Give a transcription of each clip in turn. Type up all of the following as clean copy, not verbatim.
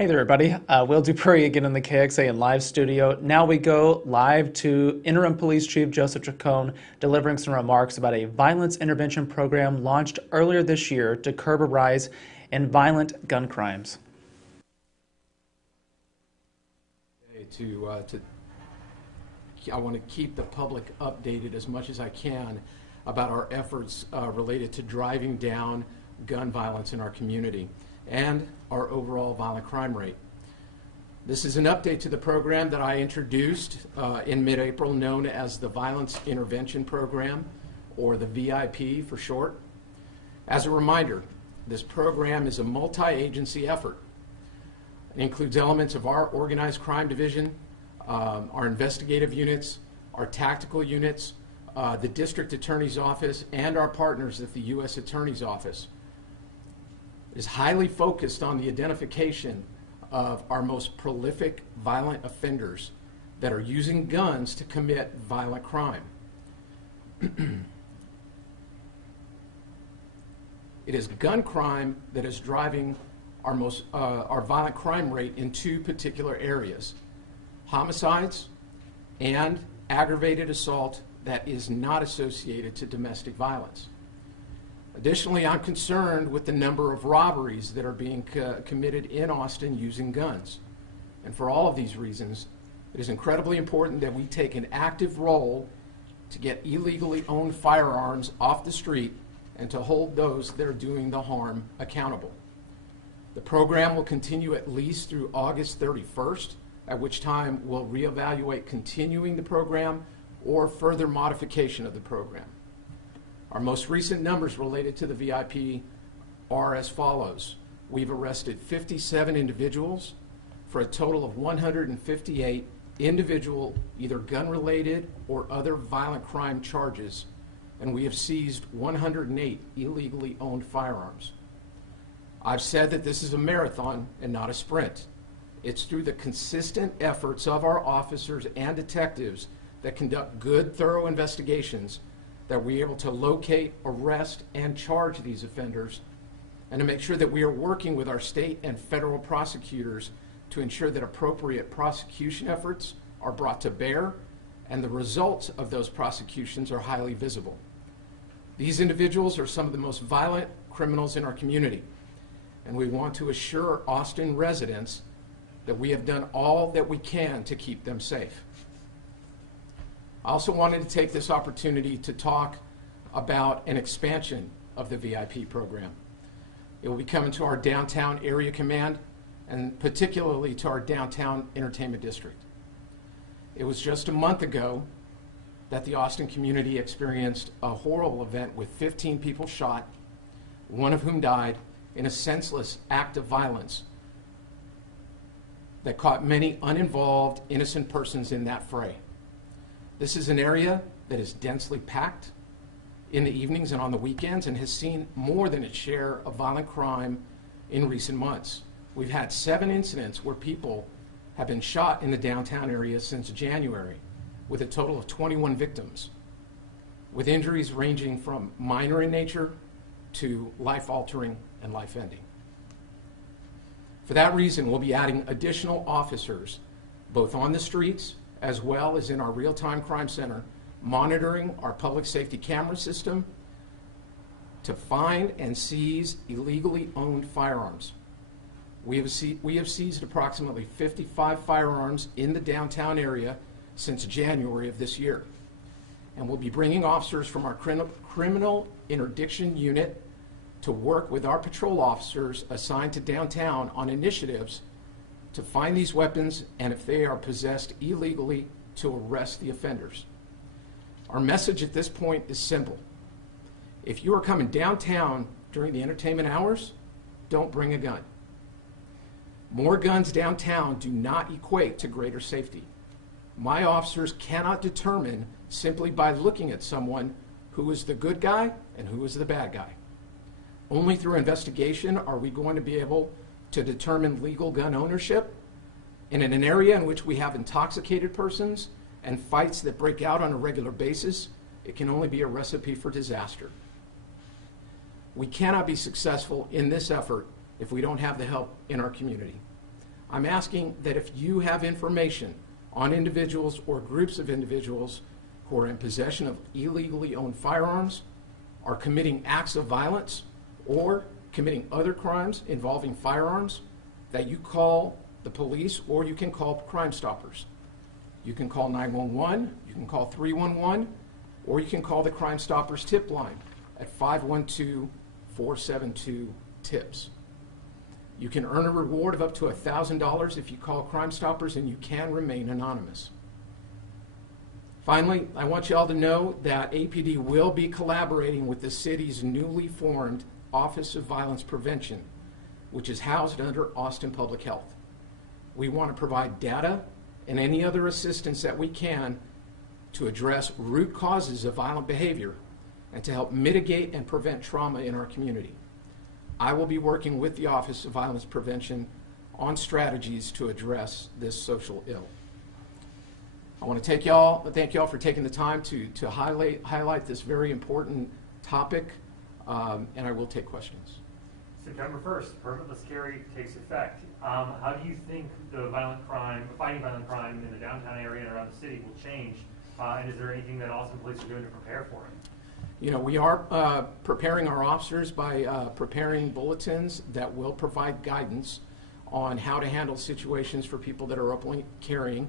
Hey there, everybody. Will Dupree again in the KXA and live studio. Now we go live to Interim Police Chief Joseph Chacon delivering some remarks about a violence intervention program launched earlier this year to curb a rise in violent gun crimes. I want to keep the public updated as much as I can about our efforts related to driving down gun violence in our community and our overall violent crime rate. This is an update to the program that I introduced in mid-April, known as the Violence Intervention Program, or the VIP for short. As a reminder, this program is a multi-agency effort. It includes elements of our organized crime division, our investigative units, our tactical units, the district attorney's office, and our partners at the U.S. Attorney's Office. It is highly focused on the identification of our most prolific violent offenders that are using guns to commit violent crime. It is gun crime that is driving our violent crime rate in two particular areas: homicides and aggravated assault that is not associated to domestic violence. Additionally, I'm concerned with the number of robberies that are being committed in Austin using guns. And for all of these reasons, it is incredibly important that we take an active role to get illegally owned firearms off the street and to hold those that are doing the harm accountable. The program will continue at least through August 31st, at which time we'll reevaluate continuing the program or further modification of the program. Our most recent numbers related to the VIP are as follows. We've arrested 57 individuals for a total of 158 individual, either gun-related or other violent crime charges, and we have seized 108 illegally owned firearms. I've said that this is a marathon and not a sprint. It's through the consistent efforts of our officers and detectives that conduct good, thorough investigations that we're able to locate, arrest, and charge these offenders, and to make sure that we are working with our state and federal prosecutors to ensure that appropriate prosecution efforts are brought to bear and the results of those prosecutions are highly visible. These individuals are some of the most violent criminals in our community, and we want to assure Austin residents that we have done all that we can to keep them safe. I also wanted to take this opportunity to talk about an expansion of the VIP program. It will be coming to our downtown area command and particularly to our downtown entertainment district. It was just a month ago that the Austin community experienced a horrible event with 15 people shot, one of whom died in a senseless act of violence that caught many uninvolved, innocent persons in that fray. This is an area that is densely packed in the evenings and on the weekends and has seen more than its share of violent crime in recent months. We've had 7 incidents where people have been shot in the downtown area since January, with a total of 21 victims, with injuries ranging from minor in nature to life-altering and life-ending. For that reason, we'll be adding additional officers, both on the streets as well as in our real-time crime center, monitoring our public safety camera system to find and seize illegally owned firearms. We have seized approximately 55 firearms in the downtown area since January of this year. And we'll be bringing officers from our criminal interdiction unit to work with our patrol officers assigned to downtown on initiatives to find these weapons, and if they are possessed illegally, to arrest the offenders. Our message at this point is simple. If you are coming downtown during the entertainment hours, don't bring a gun. More guns downtown do not equate to greater safety. My officers cannot determine simply by looking at someone who is the good guy and who is the bad guy. Only through investigation are we going to be able to determine legal gun ownership. And in an area in which we have intoxicated persons and fights that break out on a regular basis, it can only be a recipe for disaster. We cannot be successful in this effort if we don't have the help in our community. I'm asking that if you have information on individuals or groups of individuals who are in possession of illegally owned firearms, are committing acts of violence, or committing other crimes involving firearms, that you call the police, or you can call Crime Stoppers. You can call 911, you can call 311, or you can call the Crime Stoppers tip line at 512-472-TIPS. You can earn a reward of up to $1,000 if you call Crime Stoppers, and you can remain anonymous. Finally, I want you all to know that APD will be collaborating with the city's newly formed Office of Violence Prevention, which is housed under Austin Public Health. We want to provide data and any other assistance that we can to address root causes of violent behavior and to help mitigate and prevent trauma in our community. I will be working with the Office of Violence Prevention on strategies to address this social ill. I want to thank y'all for taking the time to highlight this very important topic, and I will take questions. September 1st, permitless carry takes effect. How do you think fighting violent crime in the downtown area and around the city will change? And is there anything that Austin Police are doing to prepare for it? You know, we are preparing our officers by preparing bulletins that will provide guidance on how to handle situations for people that are openly carrying.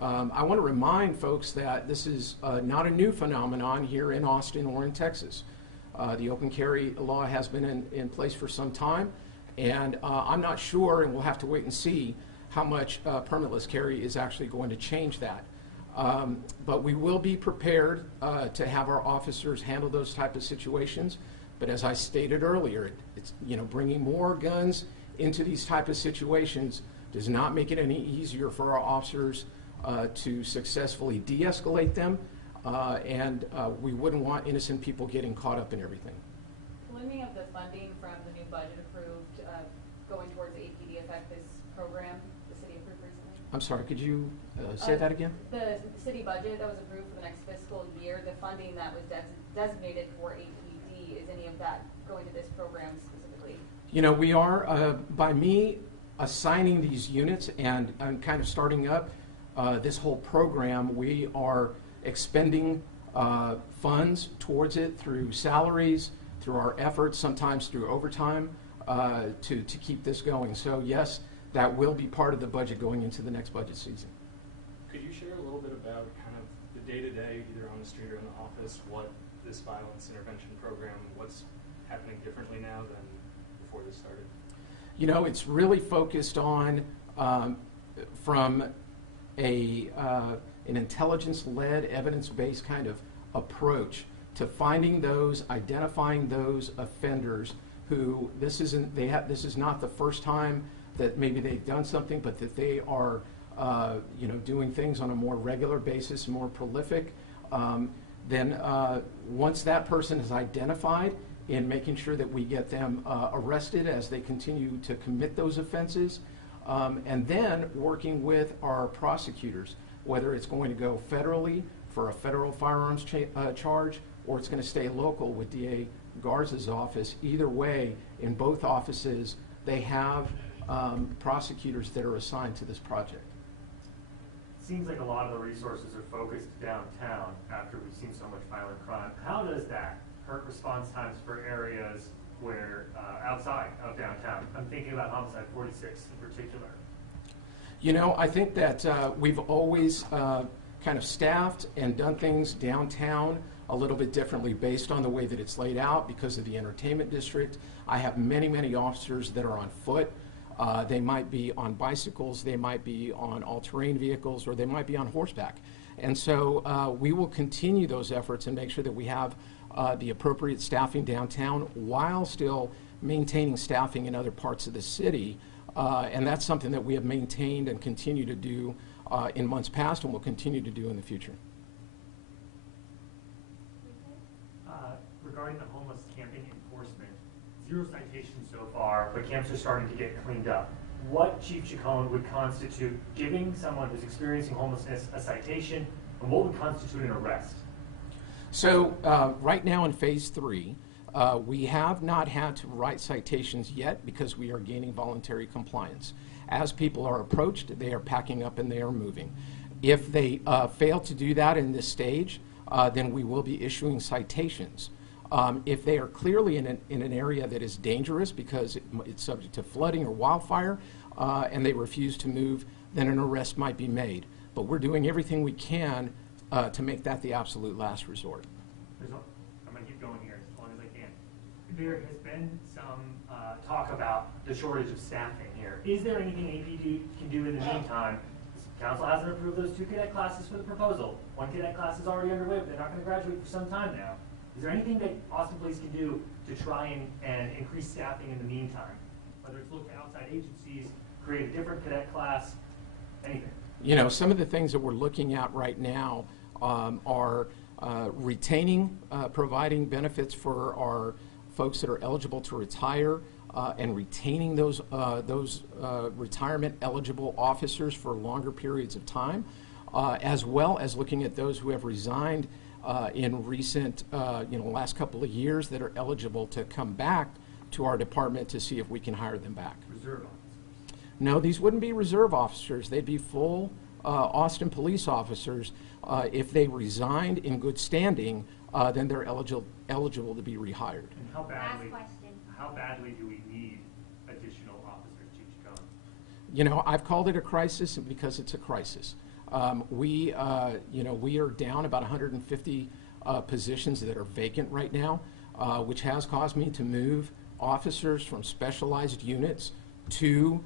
I want to remind folks that this is not a new phenomenon here in Austin or in Texas. The open carry law has been in place for some time, and I'm not sure, and we'll have to wait and see how much permitless carry is actually going to change that. But we will be prepared to have our officers handle those type of situations. But as I stated earlier, it's bringing more guns into these type of situations does not make it any easier for our officers to successfully de-escalate them, and we wouldn't want innocent people getting caught up in everything. Will any of the funding from the new budget approved going towards APD affect this program the city approved recently? I'm sorry, could you say that again? The city budget that was approved for the next fiscal year, the funding that was designated for APD, is any of that going to this program specifically? You know, we are, by me assigning these units and kind of starting up this whole program, we are expending funds towards it through salaries, through our efforts, sometimes through overtime, to keep this going. So yes, that will be part of the budget going into the next budget season. Could you share a little bit about kind of the day-to-day, either on the street or in the office, what this violence intervention program, what's happening differently now than before this started? You know, it's really focused on from an intelligence-led, evidence-based kind of approach to finding those, identifying those offenders who this is not the first time that maybe they've done something, but that they are doing things on a more regular basis, more prolific. Then once that person is identified, in making sure that we get them arrested as they continue to commit those offenses, and then working with our prosecutors, whether it's going to go federally for a federal firearms charge, or it's going to stay local with DA Garza's office. Either way, in both offices, they have prosecutors that are assigned to this project. It seems like a lot of the resources are focused downtown after we've seen so much violent crime. How does that hurt response times for areas where outside of downtown? I'm thinking about Homicide 46 in particular. You know, I think that we've always kind of staffed and done things downtown a little bit differently based on the way that it's laid out because of the entertainment district. I have many, many officers that are on foot. They might be on bicycles, they might be on all-terrain vehicles, or they might be on horseback. And so we will continue those efforts and make sure that we have the appropriate staffing downtown while still maintaining staffing in other parts of the city. And that's something that we have maintained and continue to do in months past and will continue to do in the future. Regarding the homeless camping enforcement, 0 citations so far, but camps are starting to get cleaned up. What, Chief Chacon, would constitute giving someone who's experiencing homelessness a citation, and what would constitute an arrest? So right now in phase 3, we have not had to write citations yet because we are gaining voluntary compliance. as people are approached, they are packing up and they are moving. If they fail to do that in this stage, then we will be issuing citations. If they are clearly in an area that is dangerous because it's subject to flooding or wildfire, and they refuse to move, then an arrest might be made. But we're doing everything we can to make that the absolute last resort. I'm going to keep going here as long as I can. There has been some talk about the shortage of staffing here. Is there anything APD can do in the meantime? Council hasn't approved those 2 cadet classes for the proposal. 1 cadet class is already underway, but they're not going to graduate for some time now. Is there anything that Austin Police can do to try and increase staffing in the meantime? Whether it's look to outside agencies, create a different cadet class, anything? You know, some of the things that we're looking at right now are retaining, providing benefits for our folks that are eligible to retire, and retaining those retirement eligible officers for longer periods of time, as well as looking at those who have resigned in recent, last couple of years that are eligible to come back to our department to see if we can hire them back. Reserve officers? No, these wouldn't be reserve officers. They'd be full Austin police officers. If they resigned in good standing, then they're eligible to be rehired. And how badly do we need additional officers, Chief Chacon? You know, I've called it a crisis because it's a crisis. We are down about 150 positions that are vacant right now, which has caused me to move officers from specialized units to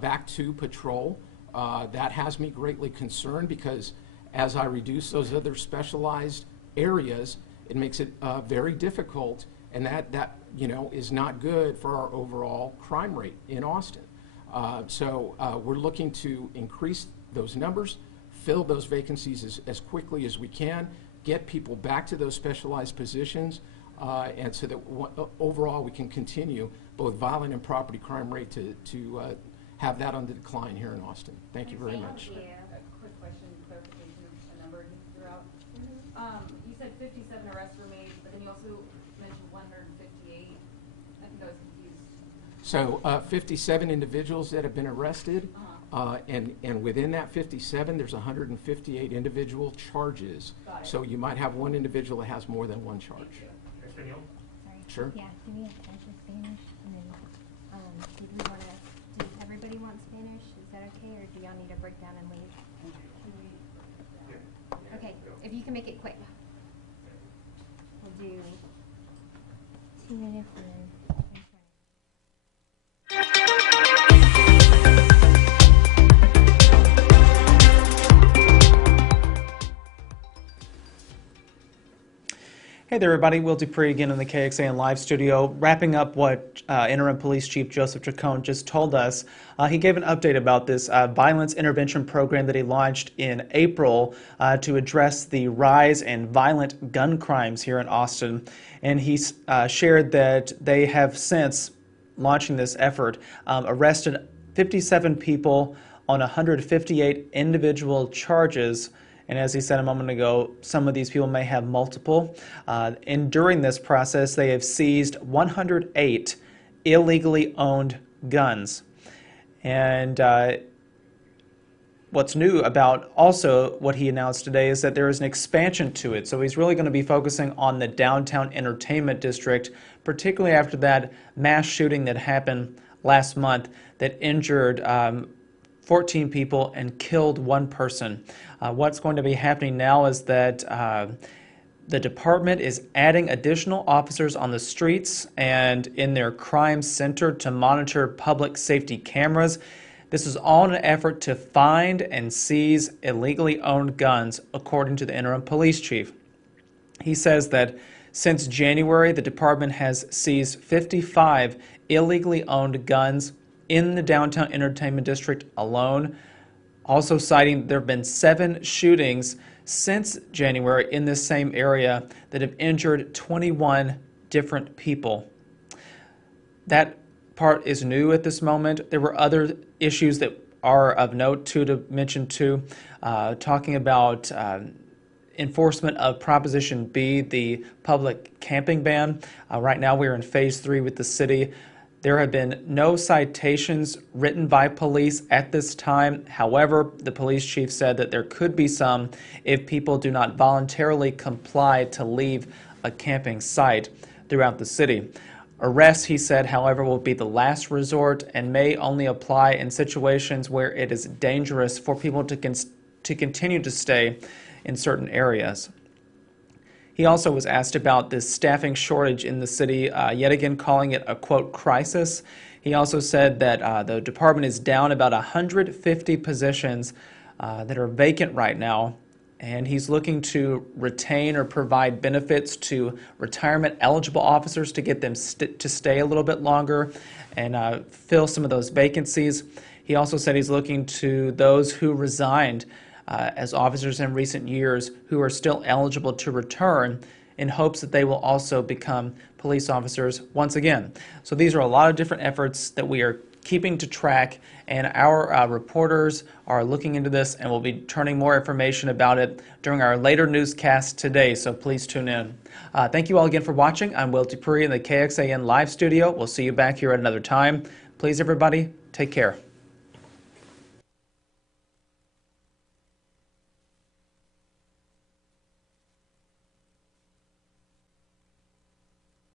back to patrol. That has me greatly concerned because as I reduce those other specialized areas, it makes it very difficult, and that is not good for our overall crime rate in Austin. So we're looking to increase those numbers, fill those vacancies as quickly as we can, get people back to those specialized positions, and so that overall we can continue both violent and property crime rate to have that on the decline here in Austin. Thank you very much. A quick question, clarification, a number you threw out. You said 57 arrests were made, but then you also mentioned 158. I think I was confused. So 57 individuals that have been arrested, and within that 57, there's 158 individual charges. So you might have one individual that has more than one charge. Sorry. Sure. Yeah, do we have time for Spanish? And then, does everybody want Spanish? Is that okay, or do y'all need a breakdown and leave? Okay, if you can make it quick. We'll do 2 minutes and then. Hey there, everybody. Will Dupree again in the KXAN live studio, wrapping up what Interim Police Chief Joseph Chacon just told us. He gave an update about this violence intervention program that he launched in April to address the rise in violent gun crimes here in Austin. And he shared that they have since launching this effort arrested 57 people on 158 individual charges. And as he said a moment ago, some of these people may have multiple. And during this process, they have seized 108 illegally owned guns. And what's new about also what he announced today is that there is an expansion to it. So he's really going to be focusing on the downtown entertainment district, particularly after that mass shooting that happened last month that injured 14 people and killed 1 person. What's going to be happening now is that the department is adding additional officers on the streets and in their crime center to monitor public safety cameras. This is all in an effort to find and seize illegally owned guns, according to the interim police chief. He says that since January, the department has seized 55 illegally owned guns in the downtown entertainment district alone, also citing there have been 7 shootings since January in this same area that have injured 21 different people. That part is new at this moment. There were other issues that are of note to mention too, talking about enforcement of Proposition B, the public camping ban. Right now we're in phase 3 with the city. There have been no citations written by police at this time. However, the police chief said that there could be some if people do not voluntarily comply to leave a camping site throughout the city. Arrests, he said, however, will be the last resort and may only apply in situations where it is dangerous for people to continue to stay in certain areas. He also was asked about this staffing shortage in the city, yet again calling it a, quote, crisis. He also said that the department is down about 150 positions that are vacant right now, and he's looking to retain or provide benefits to retirement-eligible officers to get them to stay a little bit longer and fill some of those vacancies. He also said he's looking to those who resigned as officers in recent years who are still eligible to return in hopes that they will also become police officers once again. So these are a lot of different efforts that we are keeping to track, and our reporters are looking into this, and we'll be turning more information about it during our later newscast today, so please tune in. Thank you all again for watching. I'm Will Dupree in the KXAN live studio. We'll see you back here at another time. Please, everybody, take care.